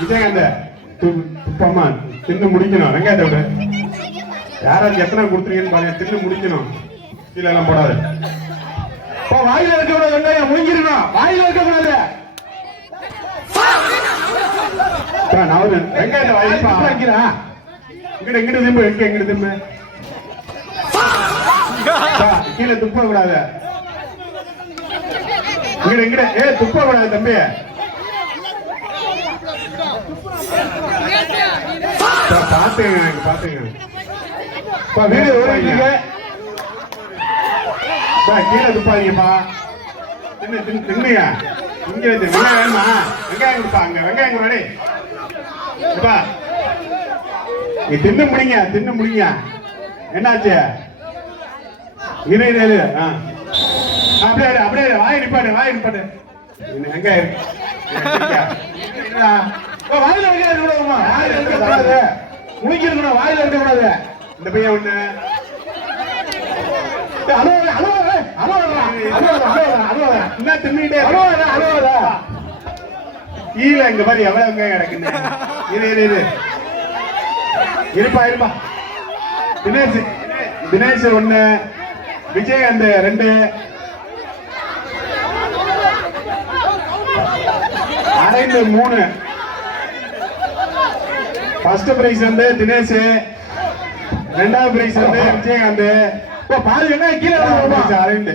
விஜயகாந்த் துப்பமா தின்னு முடிக்கணும். வெங்காயத்தை விட யாராச்சும் எத்தனை கொடுத்துருங்கன்னு பாருங்க. தின்னு முடிக்கணும். கீழே எல்லாம் போடாது. வாயில இருக்க கூடாது. வெங்காயம் முடிஞ்சிருக்கணும். வாயில இருக்க கூடாது. வெங்காயத்தை வாய்ப்பா வைக்கிறேன். இங்கிட்ட திரும்ப வைக்க. எங்கிட்ட திரும்ப கீழே துப்ப கூடாது. இங்கிட்ட துப்ப கூடாது தம்பி. பாத்துங்க பாத்துங்க. வீடு ஓடிங்க. கீழே துப்பாதீங்கப்பா. தின்னுங்க. இங்க வெங்காயம் வேணுமா? வெங்காயம் கொடுப்பா. அங்க வெங்காயம் வாடி. நீ தின்னு முடிங்க. தின்னு முடிங்க. என்னாச்சு? இரு அப்படியே அப்படியே வாய் நிப்பாடு. வாய் நிப்பாடு. வெங்காயம் வாயில வெங்காயம் இருக்கணுமா? வாயில இருக்கக்கூடாது. முழுங்கி இருக்கணும். வாயில இருக்கக்கூடாது. இந்த பையன் ஒண்ணு கீழே இங்க பாரு எவ்வளவு வெங்காயம் கிடக்குன்னு. இரு இருப்பா இருப்பா. தினேஷ் ஒண்ணு, விஜயகாந்த் 2, அரவிந்த் 3. ஃபர்ஸ்ட் பிரைஸ் வந்து தினேஷ், 2வது பிரைஸ் வந்து விஜயகாந்த். பாரு என்ன கீழே அரவிந்த்.